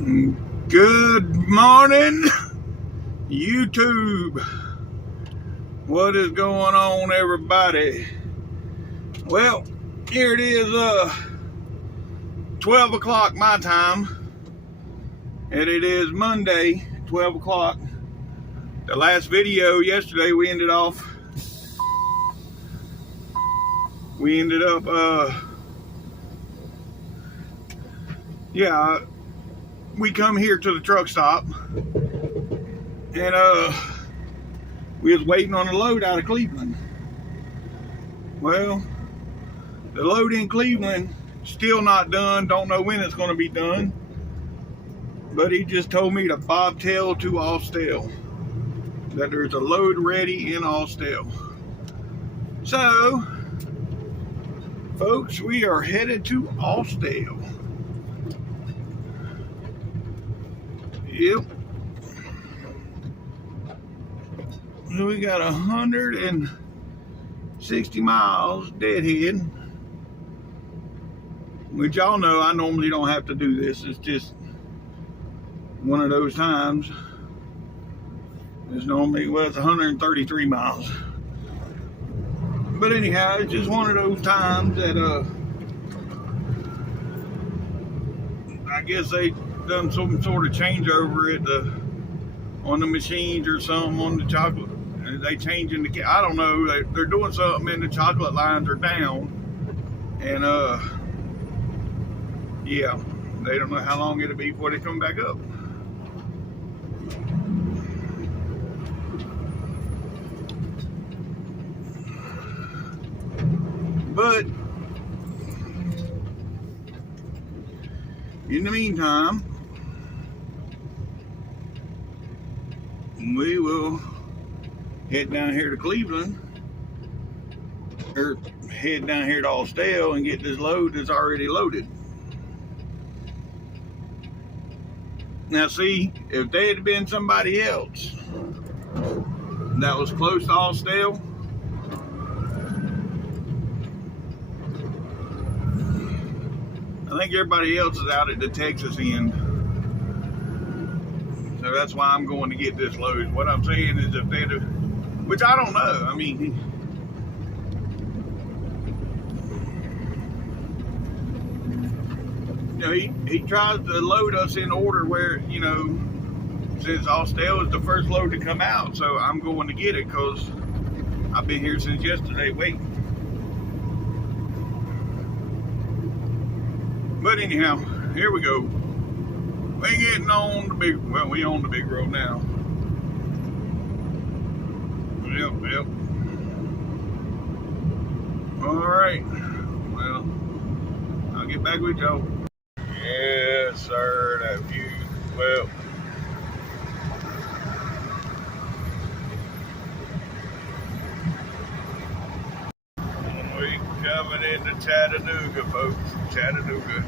Good morning, YouTube. What is going on, everybody? Well, here it is, 12 o'clock my time, and it is Monday, 12 o'clock. The last video yesterday, we ended up, we come here to the truck stop, and we was waiting on a load out of Cleveland. Well, the load in Cleveland still not done. Don't know when it's going to be done, but he just told me to bobtail to Austell, that there's a load ready in Austell. So, folks, we are headed to Austell. Yep. So we got 160 miles deadhead, which y'all know I normally don't have to do this. It's just one of those times. It's normally, well, it's 133 miles. But anyhow, it's just one of those times that I guess they done some sort of changeover at on the machines or something on the chocolate. They changing the, I don't know, they're doing something and the chocolate lines are down, and yeah, they don't know how long it'll be before they come back up. But in the meantime, we will head down here to Cleveland, or head down here to Austell and get this load that's already loaded. Now see, if they had been somebody else that was close to Austell, I think everybody else is out at the Texas end. So that's why I'm going to get this load. What I'm saying is, if they'd have, which I don't know, I mean, you know, he tries to load us in order where, you know, since Austell is the first load to come out, so I'm going to get it because I've been here since yesterday waiting. But anyhow, here we go. We're getting on the big, well, we on the big road now. Yep. All right. Well, I'll get back with y'all. Yes, sir. That view. Well, we coming into Chattanooga, folks. Chattanooga.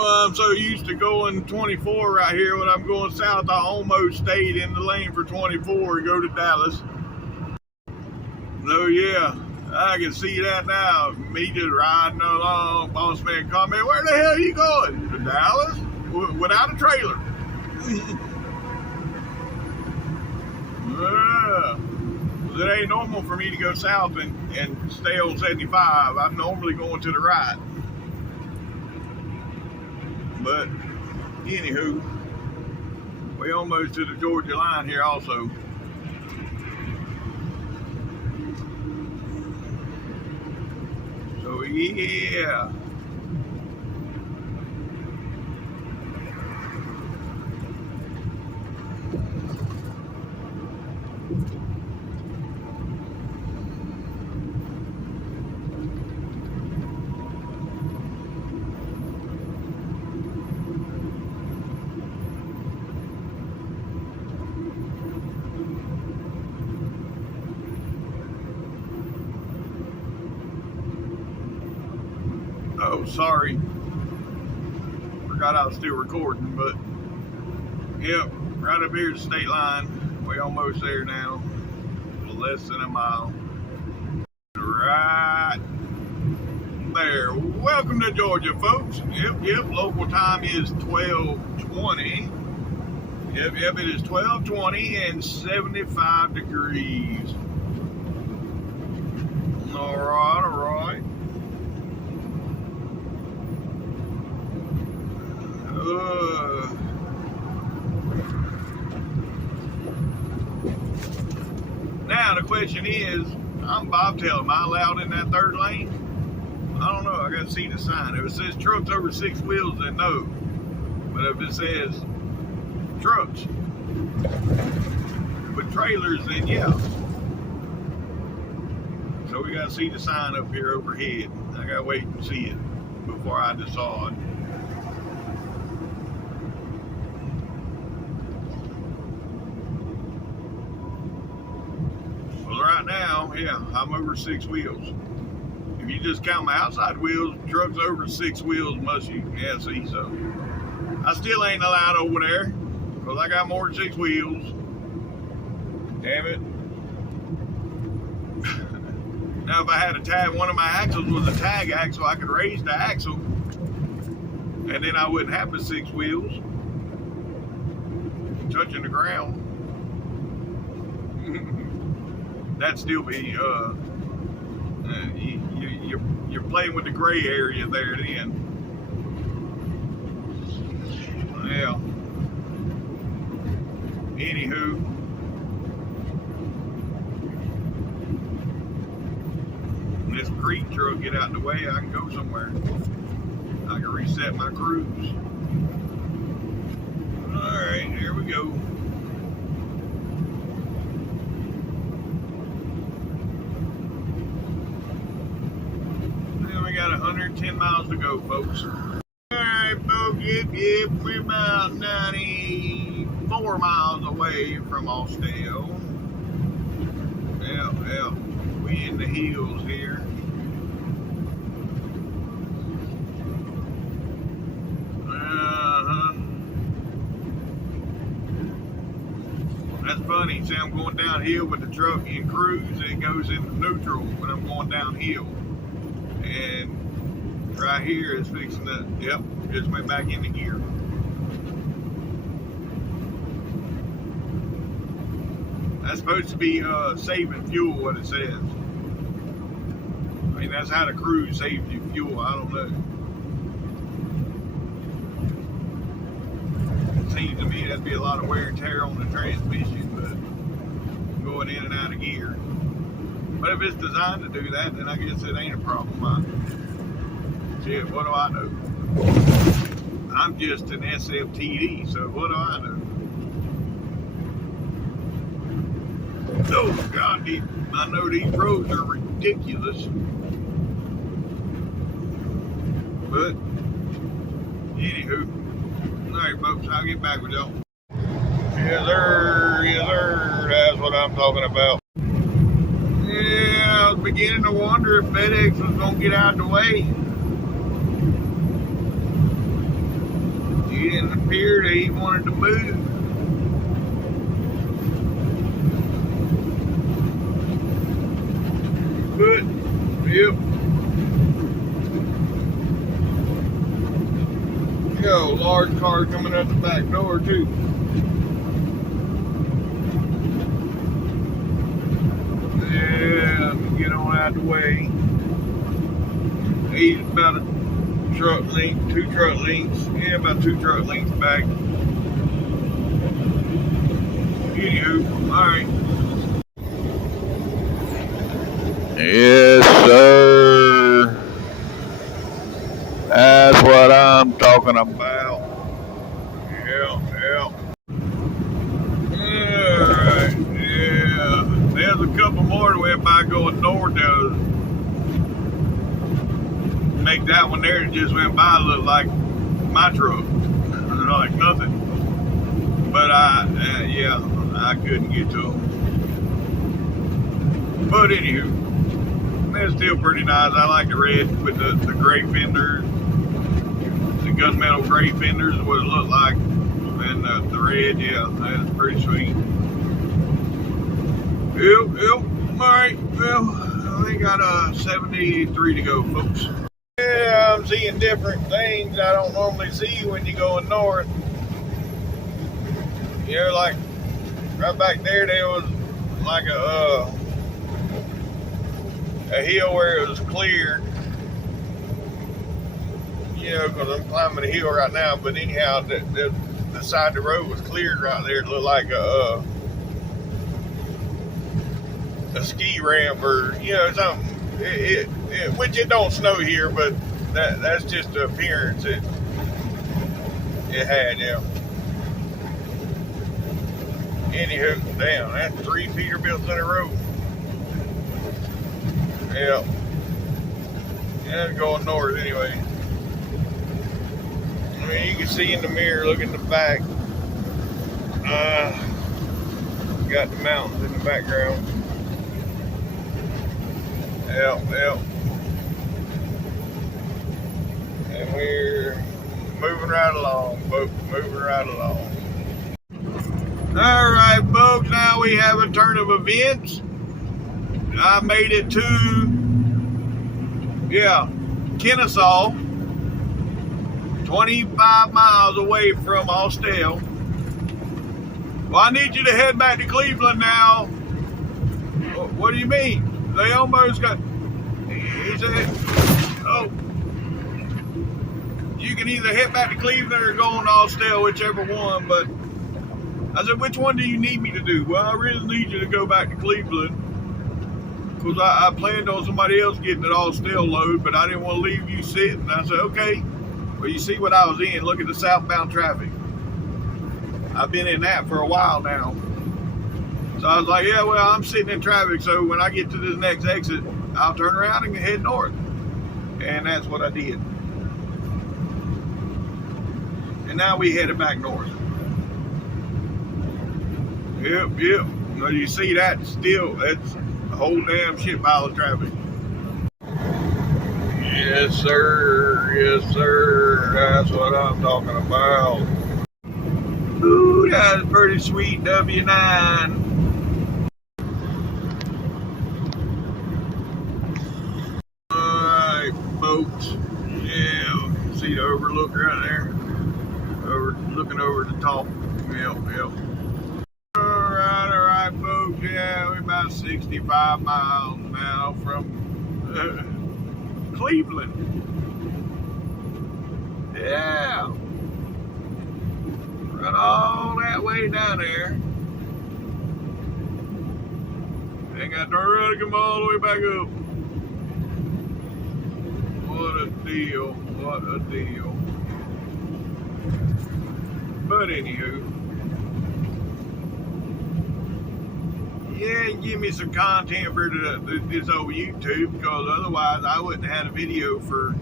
I'm so used to going 24 right here. When I'm going south, I almost stayed in the lane for 24 to go to Dallas. So yeah, I can see that now. Me just riding along, boss man comment, where the hell are you going? To Dallas? Without a trailer. Yeah. It ain't normal for me to go south and stay on 75. I'm normally going to the right. But anywho, we almost to the Georgia line here also. So yeah. Oh, sorry. Forgot I was still recording, but yep, right up here at the state line. We almost there now. Less than a mile. Right there. Welcome to Georgia, folks. Yep. Local time is 12:20. Yep. It is 12:20 and 75 degrees. All right. Now the question is, I'm bobtail. Am I allowed in that third lane? I don't know. I got to see the sign. If it says trucks over 6 wheels, then no. But if it says trucks with trailers, then yeah. So we got to see the sign up here overhead. I got to wait and see it before I decide. Well, right now, yeah, I'm over 6 wheels. If you just count my outside wheels, trucks over 6 wheels must you. Yeah, see, so I still ain't allowed over there because I got more than 6 wheels. Damn it. Now, if I had a tag, one of my axles was a tag axle, I could raise the axle, and then I wouldn't have the 6 wheels touching the ground. That'd still be, you're playing with the gray area there then. Yeah. Anywho. This creek truck get out of the way, I can go somewhere. I can reset my cruise. Alright, here we go. And we got 110 miles to go, folks. Alright, folks, yep, we're about 94 miles away from Austell. Yeah. We in the hills here. That's funny. See, I'm going downhill with the truck in cruise. It goes into neutral when I'm going downhill. And right here is fixing to, yep, just went back into gear. That's supposed to be saving fuel, what it says. I mean, that's how the cruise saves you fuel. I don't know. It seems to me that'd be a lot of wear and tear on the transmission, but going in and out of gear. But if it's designed to do that, then I guess it ain't a problem. Shit, what do I know? I'm just an SFTD, so what do I know? Oh, God, I know these roads are ridiculous. But, anywho, all right, folks, I'll get back with y'all. Yes, sir, that's what I'm talking about. Yeah, I was beginning to wonder if FedEx was going to get out of the way. It didn't appear that he wanted to move. But, yep. Yo, large car coming out the back door too. Yeah, get on out of the way. He's about a truck length, 2 truck lengths. Yeah, about 2 truck lengths back. Anywho, alright. Yes, sir. That's what I'm talking about. Yeah. Alright, yeah. There's a couple more that went by going north there. Make that one there that just went by look like my truck. Like nothing. But I couldn't get to them. But anywho. It's still pretty nice. I like the red with the gray fenders. The gunmetal gray fenders is what it looked like. And the red, yeah, that's pretty sweet. Yep. Alright, well, we got 73 to go, folks. I'm seeing different things I don't normally see when you're going north. You know, like right back there was like a hill where it was cleared. You know, because I'm climbing a hill right now. But anyhow, the side of the road was cleared right there. It looked like a ski ramp or, you know, something. Which it don't snow here, but that's just the appearance it had, yeah. Anywho, damn, that's 3 Peterbilts in a row. Yeah. Yeah, going north anyway. I mean, you can see in the mirror, look in the back. Got the mountains in the background. Yep. And we're moving right along, folks, moving right along. All right, folks, now we have a turn of events. I made it to, Kennesaw, 25 miles away from Austell. Well, I need you to head back to Cleveland now. What do you mean? They almost got, he said, oh, you can either head back to Cleveland or go on to Austell, whichever one, but I said, which one do you need me to do? Well, I really need you to go back to Cleveland because I planned on somebody else getting it Austell load, but I didn't want to leave you sitting. I said, okay. Well, you see what I was in. Look at the southbound traffic. I've been in that for a while now. So I was like, yeah, well, I'm sitting in traffic, so when I get to this next exit, I'll turn around and head north. And that's what I did. And now we headed back north. Yep. Well, you see that still, that's a whole damn shit pile of traffic. Yes, sir. That's what I'm talking about. Ooh, that's pretty sweet W9. Alright, folks. Yeah, see the overlook right there? Looking over the top. Yep. Alright, folks. Yeah, we're about 65 miles now from Cleveland. Yeah. Run all that way down there. And got to turn around and come all the way back up. What a deal. But anywho. Yeah, give me some content for this old YouTube, because otherwise I wouldn't have had a video for,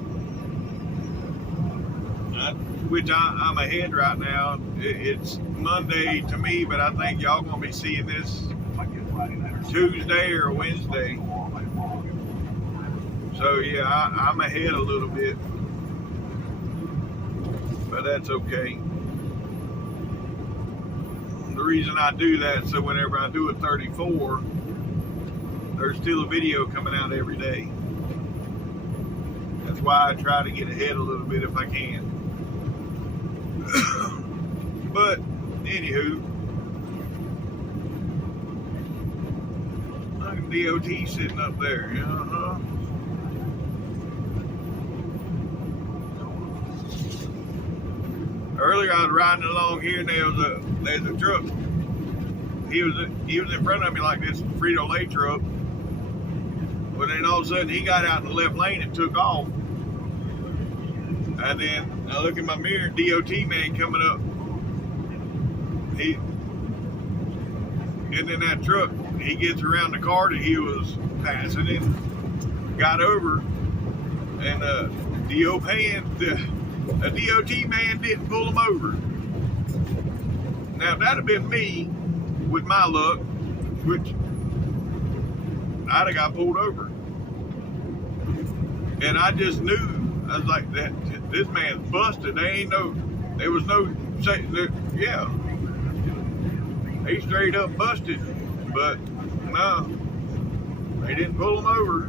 which I'm ahead right now. It's Monday to me, but I think y'all gonna be seeing this Tuesday or Wednesday. So yeah, I'm ahead a little bit, but that's okay. The reason I do that, so whenever I do a 34, there's still a video coming out every day. That's why I try to get ahead a little bit if I can. But anywho, look at DOT sitting up there. Earlier I was riding along here and there's a truck. He was in front of me like this Frito-Lay truck. But then all of a sudden he got out in the left lane and took off. And then I look in my mirror, DOT man coming up. And then that truck, he gets around the car that he was passing and got over. And a DOT man didn't pull him over. Now, if that'd have been me, with my luck, which I'd have got pulled over. And I just knew, I was like, this man's busted. There was no, yeah. He straight up busted. But, no, they didn't pull him over.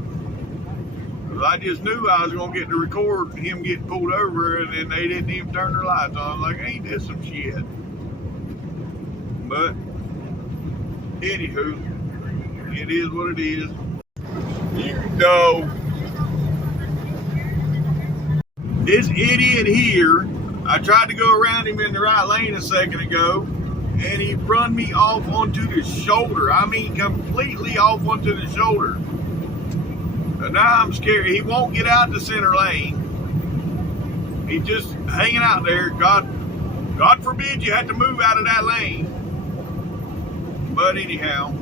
I just knew I was going to get to record him getting pulled over, and then they didn't even turn their lights on. I was like, ain't this some shit? But, anywho, it is what it is. You know, this idiot here, I tried to go around him in the right lane a second ago, and he run me off onto the shoulder. I mean, completely off onto the shoulder. And now I'm scared. He won't get out the center lane. He's just hanging out there. God forbid you had to move out of that lane. But anyhow,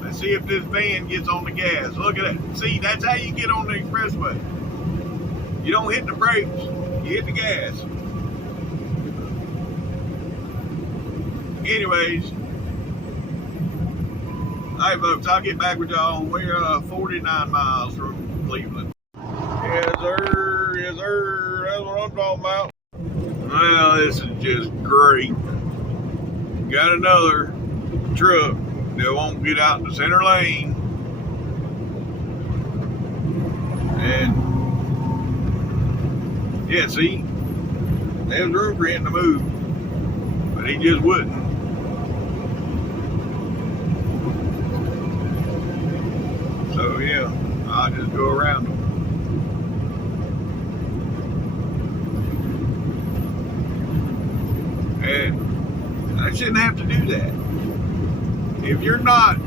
let's see if this van gets on the gas. Look at that. See, that's how you get on the expressway. You don't hit the brakes. You hit the gas. Anyways, all right, folks, I'll get back with y'all. We're 49 miles from Cleveland. Yes, sir. Yes, sir. That's what I'm talking about. Well, this is just great. Got another truck that won't get out the center lane. And, yeah, see, there's room for him to move. But he just wouldn't. So yeah, I'll just go around them. And I shouldn't have to do that. If you're not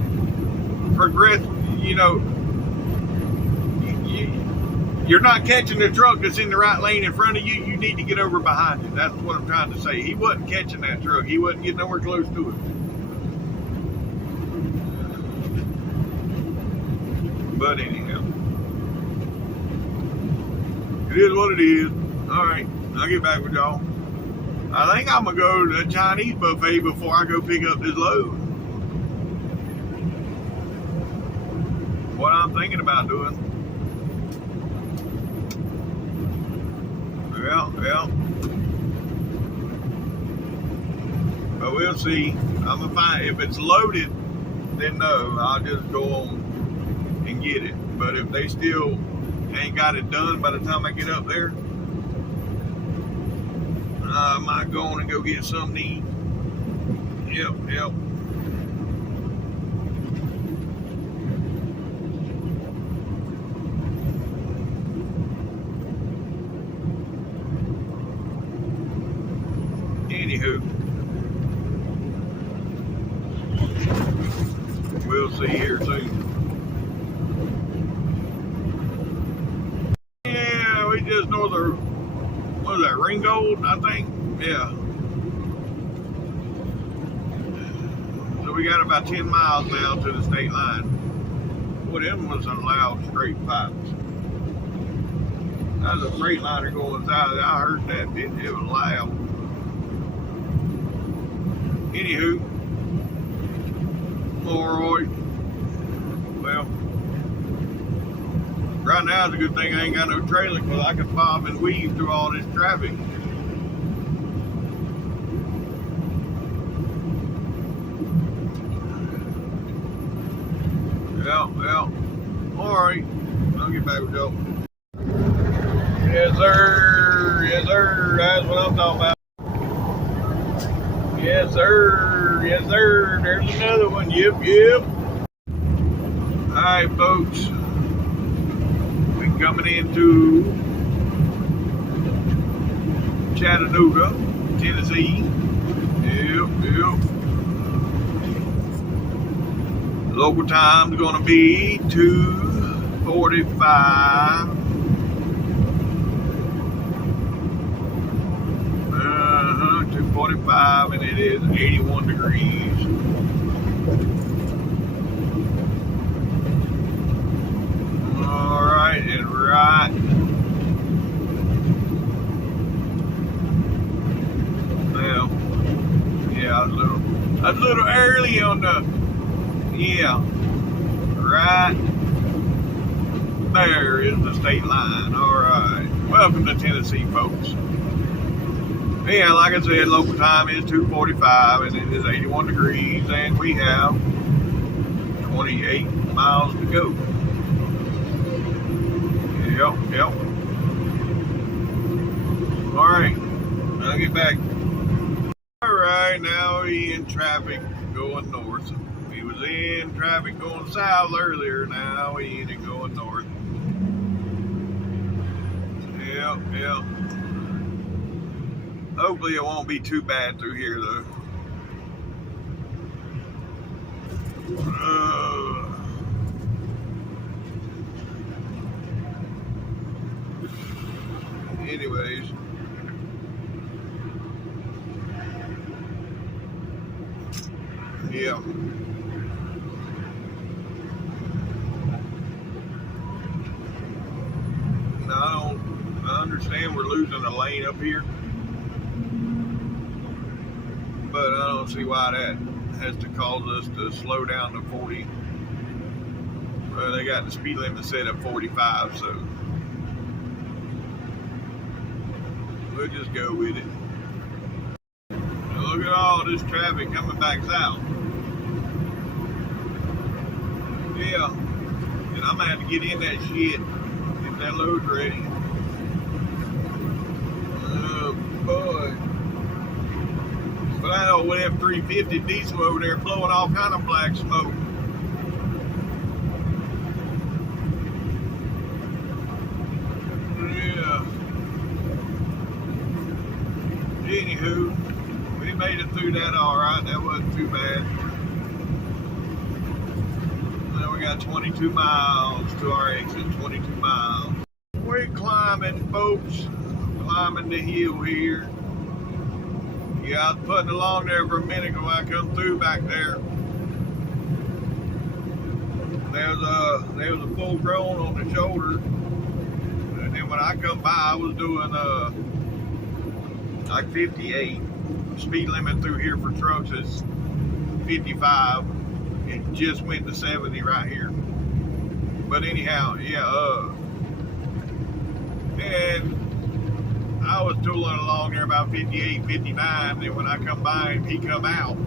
progressing, you're not catching the truck that's in the right lane in front of you, you need to get over behind it. That's what I'm trying to say. He wasn't catching that truck. He wasn't getting nowhere close to it. But anyhow, it is what it is. All right, I'll get back with y'all. I think I'm going to go to the Chinese buffet before I go pick up this load. What I'm thinking about doing. Well. But we'll see. I'm going to find, if it's loaded, then no, I'll just go on and get it. But if they still ain't got it done by the time I get up there, I might go on and go get something to eat. Yep. Anywho, we'll see here soon. Yeah, we just north of, what was that, Ringgold, I think? Yeah. So we got about 10 miles now to the state line. Boy, them was some loud straight pipes. That was a freight liner going south. I heard that. It was loud. Anywho, alright. Well, right now it's a good thing I ain't got no trailer because I can bob and weave through all this traffic. Well, alright. I'll get back with y'all. Yes, sir. That's what I'm talking about. Yes, sir. There's another one. Yep. Alright, folks. We're coming into Chattanooga, Tennessee. Yep. Local time's gonna be 2:45. 2:45, and it is 81 degrees. All right, and right. Well, yeah, I was a little early on the. Yeah, right there is the state line. All right, welcome to Tennessee, folks. Yeah, like I said, local time is 2:45, and it is 81 degrees, and we have 28 miles to go. Yep. All right, I'll get back. All right, now we in traffic going north. We was in traffic going south earlier. Now we in it going north. Yep. Hopefully it won't be too bad through here though. Anyways. Yeah. I understand we're losing a lane up here, but I don't see why that has to cause us to slow down to 40. Well, they got the speed limit set at 45, so we'll just go with it. Now look at all this traffic coming back south. Yeah, and I'm gonna have to get in that shit, get that load ready. Oh boy. But that old F-350 diesel over there blowing all kind of black smoke. Yeah. Anywho, we made it through that all right. That wasn't too bad. Now we got 22 miles to our exit. 22 miles. We're climbing, folks. Climbing the hill here. Yeah, I was putting along there for a minute when I come through back there. There was a full grown on the shoulder, and then when I come by, I was doing like 58. Speed limit through here for trucks is 55. It just went to 70 right here. But anyhow, yeah. And I was tooling along there about 58, 59, and when I come by him, he come out.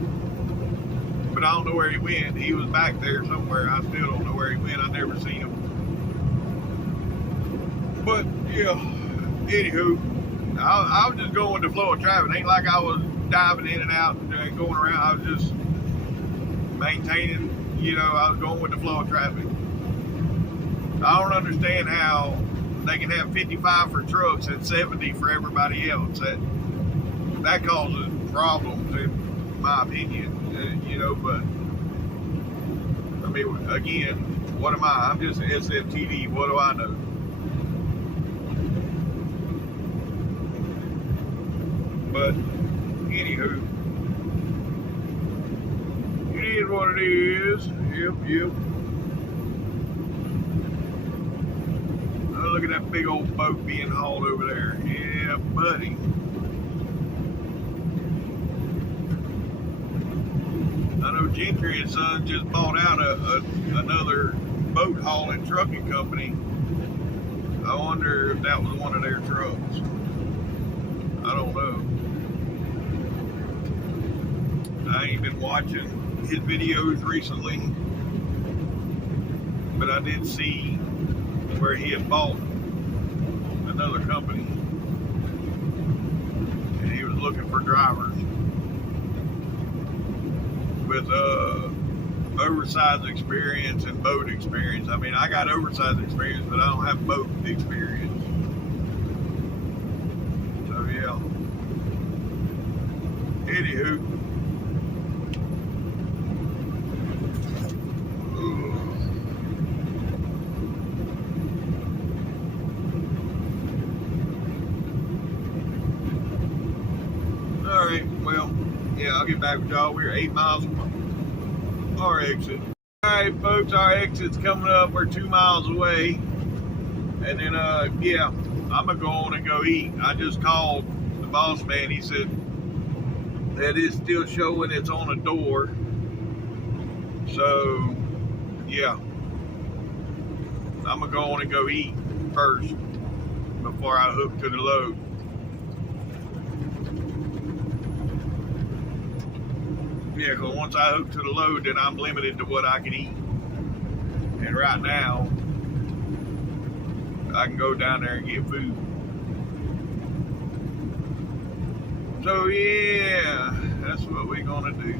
But I don't know where he went. He was back there somewhere. I still don't know where he went. I never seen him. But, yeah, anywho, I was just going with the flow of traffic. It ain't like I was diving in and out and going around. I was just maintaining, I was going with the flow of traffic. I don't understand how they can have 55 for trucks and 70 for everybody else. That causes problems, in my opinion. But I mean, again, what am I? I'm just an SFTD. What do I know? But anywho, it is what it is. Yep. Look at that big old boat being hauled over there. Yeah, buddy. I know Gentry and Son just bought out another boat hauling trucking company. I wonder if that was one of their trucks. I don't know. I ain't been watching his videos recently, but I did see where he had bought another company, and he was looking for drivers with oversized experience and boat experience. I mean, I got oversized experience, but I don't have boat experience. So yeah. Anywho. Well, yeah, I'll get back with y'all. We're 8 miles from our exit. Alright, folks, our exit's coming up. We're 2 miles away. And then, yeah, I'm going to go on and go eat. I just called the boss man. He said that it's still showing it's on a door. So, yeah, I'm going to go on and go eat first before I hook to the load. Yeah, because once I hook to the load, then I'm limited to what I can eat. And right now, I can go down there and get food. So yeah, that's what we're gonna do.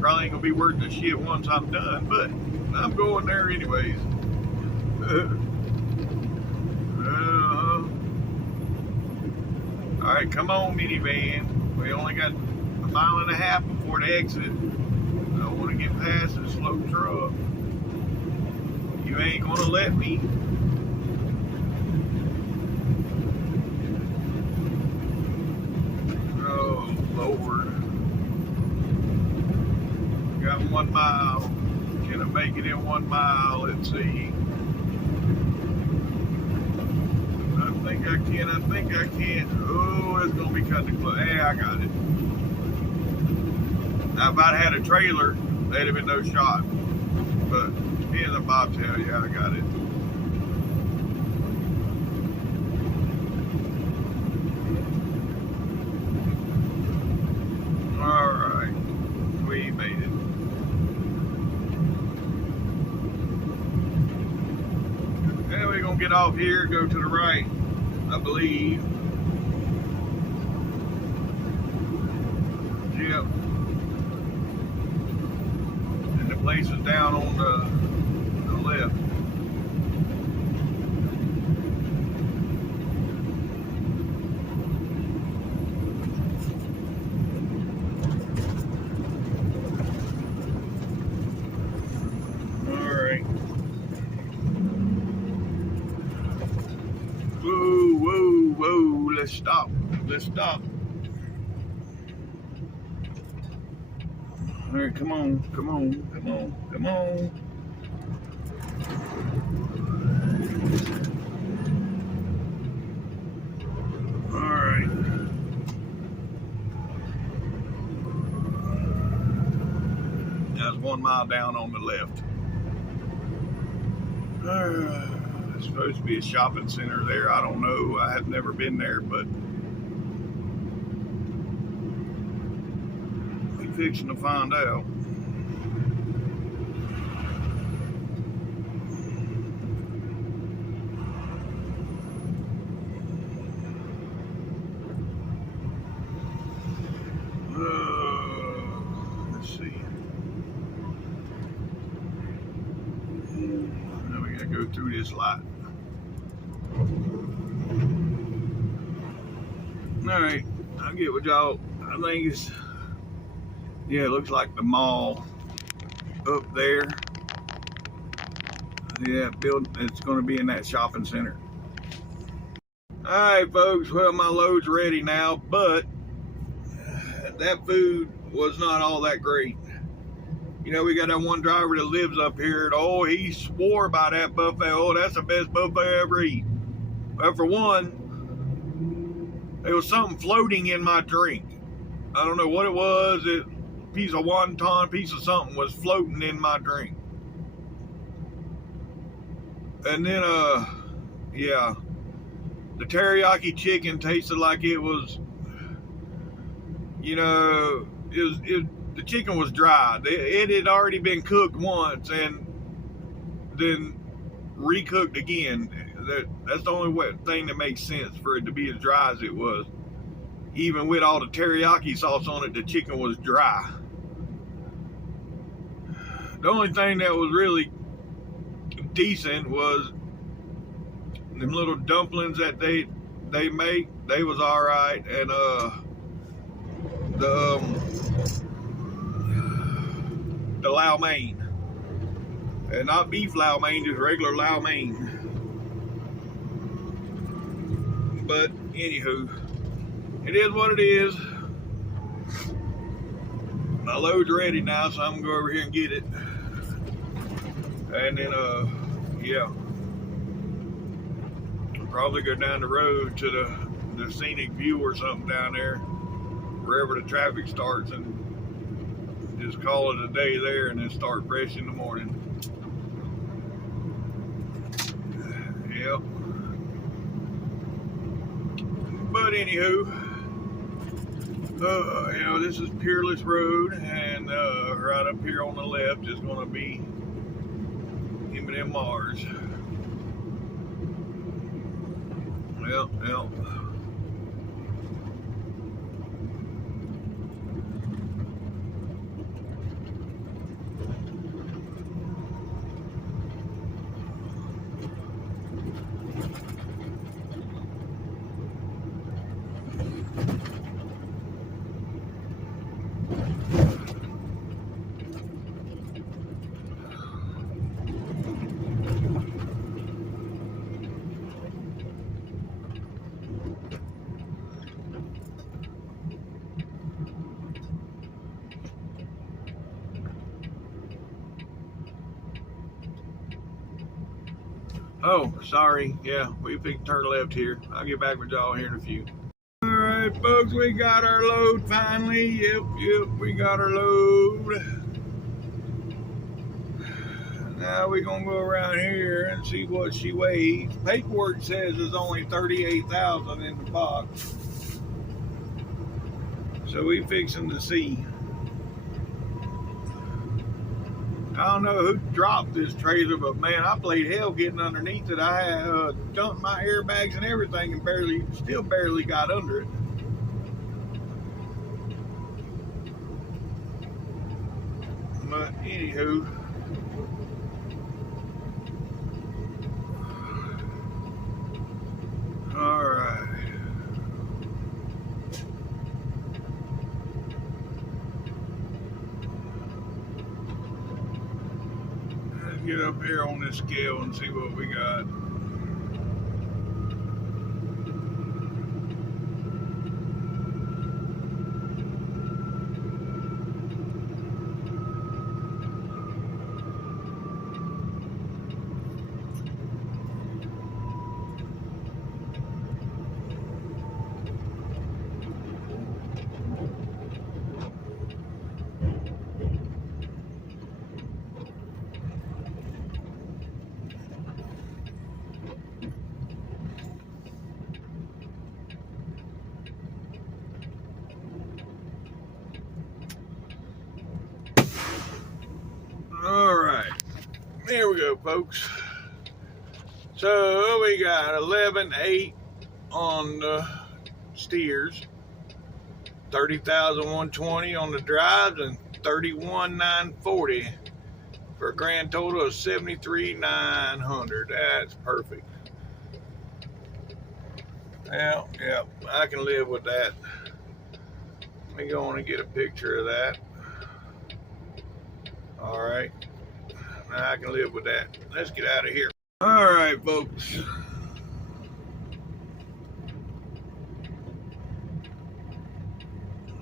Probably ain't gonna be worth the shit once I'm done, but I'm going there anyways. All right, come on, minivan. We only got 1.5 miles before the exit. I want to get past this slow truck. You ain't gonna let me. Oh Lord. Got 1 mile. Can I make it in 1 mile? Let's see. I think I can. Oh, it's gonna be kind of close. Hey, I got it. Now, if I'd had a trailer, they'd have been no shot. But being a bobtail, yeah, I got it. All right, we made it. And we're gonna get off here, go to the right, I believe. Yep. And the place is down on the left. All right. Whoa, whoa, whoa. Let's stop. Let's stop. All right, come on, come on, come on, come on. All right. That's 1 mile down on the left. It's supposed to be a shopping center there. I don't know. I have never been there, but we're fixing to find out. Let's see. Now we gotta go through this lot. All right, I'll get with y'all. I think it's, yeah, it looks like the mall up there. Yeah, it's going to be in that shopping center. All right, folks. Well, my load's ready now, but that food was not all that great. You know, we got that one driver that lives up here, and oh, he swore by that buffet. Oh, that's the best buffet I ever eat. But for one, there was something floating in my drink. I don't know what it was. A piece of wonton, piece of something was floating in my drink. And then, yeah, the teriyaki chicken tasted like it was, you know, the chicken was dry. It had already been cooked once and then recooked again. That's the only thing that makes sense for it to be as dry as it was. Even with all the teriyaki sauce on it, the chicken was dry. The only thing that was really decent was them little dumplings that they make. They was all right, and the lao mein, and not beef lao mein, just regular lao mein. But anywho, it is what it is. My load's ready now, so I'm gonna go over here and get it. And then, yeah, I'll probably go down the road to the scenic view or something down there, wherever the traffic starts, and just call it a day there, and then start fresh in the morning. Yep. But anywho, you know, this is Peerless Road, and right up here on the left is going to be M&M Mars. Yep. Oh, sorry. Yeah, we picked turn left here. I'll get back with y'all here in a few. All right, folks, we got our load finally. Yep, we got our load. Now we're gonna go around here and see what she weighs. Paperwork says there's only 38,000 in the box. So we fixing to see. I don't know who dropped this trailer, but man, I played hell getting underneath it. I had dumped my airbags and everything and still barely got under it. But anywho, all right. Get up here on this scale and see what we got. All right, there we go, folks. So we got 11.8 on the steers, 30,120 on the drives, and 31,940 for a grand total of 73,900. That's perfect. Yeah, I can live with that. Let me go on and get a picture of that. All right, I can live with that. Let's get out of here. All right, folks.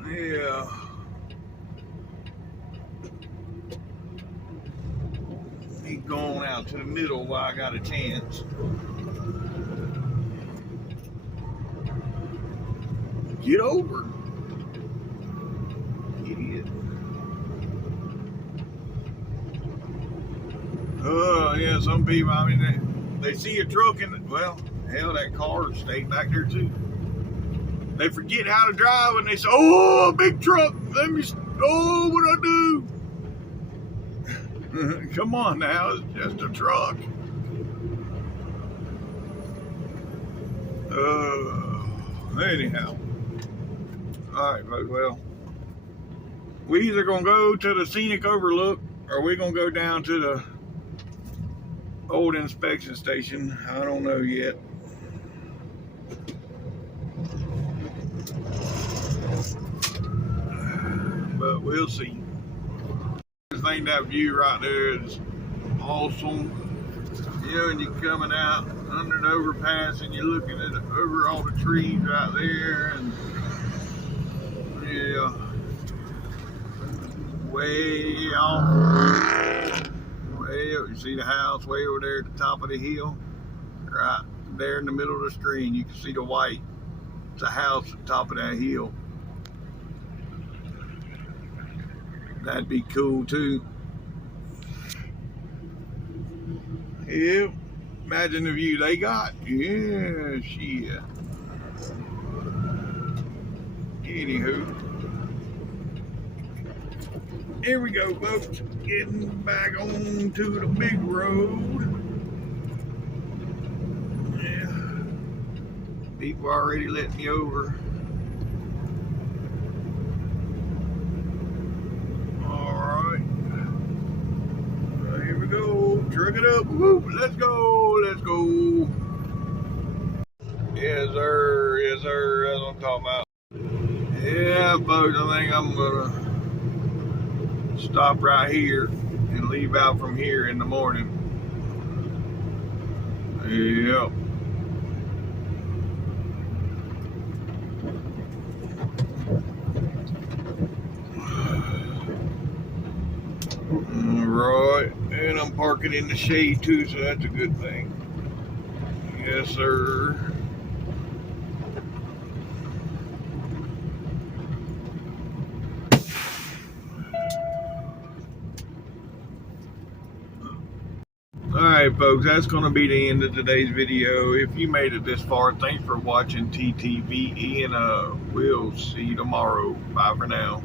Yeah. He's going out to the middle while I got a chance. Get over. Idiot. Oh, yeah, some people, I mean, they see a truck and, well, hell, that car stayed back there too. They forget how to drive and they say, oh, a big truck, oh, what do I do? Come on now, it's just a truck. Anyhow. All right, folks, well, we either gonna go to the scenic overlook or we're gonna go down to the old inspection station. I don't know yet. But we'll see. I think that view right there is awesome. You know, and you're coming out under the overpass and you're looking at over all the trees right there, and yeah, way off, way up. You see the house way over there at the top of the hill, right there in the middle of the stream. You can see the white. It's a house at the top of that hill. That'd be cool too. Yeah, imagine the view they got. Yeah, shit. Anywho, here we go, folks. Getting back on to the big road. Yeah. People already letting me over. Alright. Here we go. Truck it up. Woo. Let's go. Let's go. Yes, sir. Yes, sir. That's what I'm talking about. Yeah, folks, I think I'm gonna stop right here and leave out from here in the morning. Yep. Alright, and I'm parking in the shade too, so that's a good thing. Yes, sir. Alright, folks, that's going to be the end of today's video. If you made it this far, thanks for watching TTVE, and we'll see you tomorrow. Bye for now.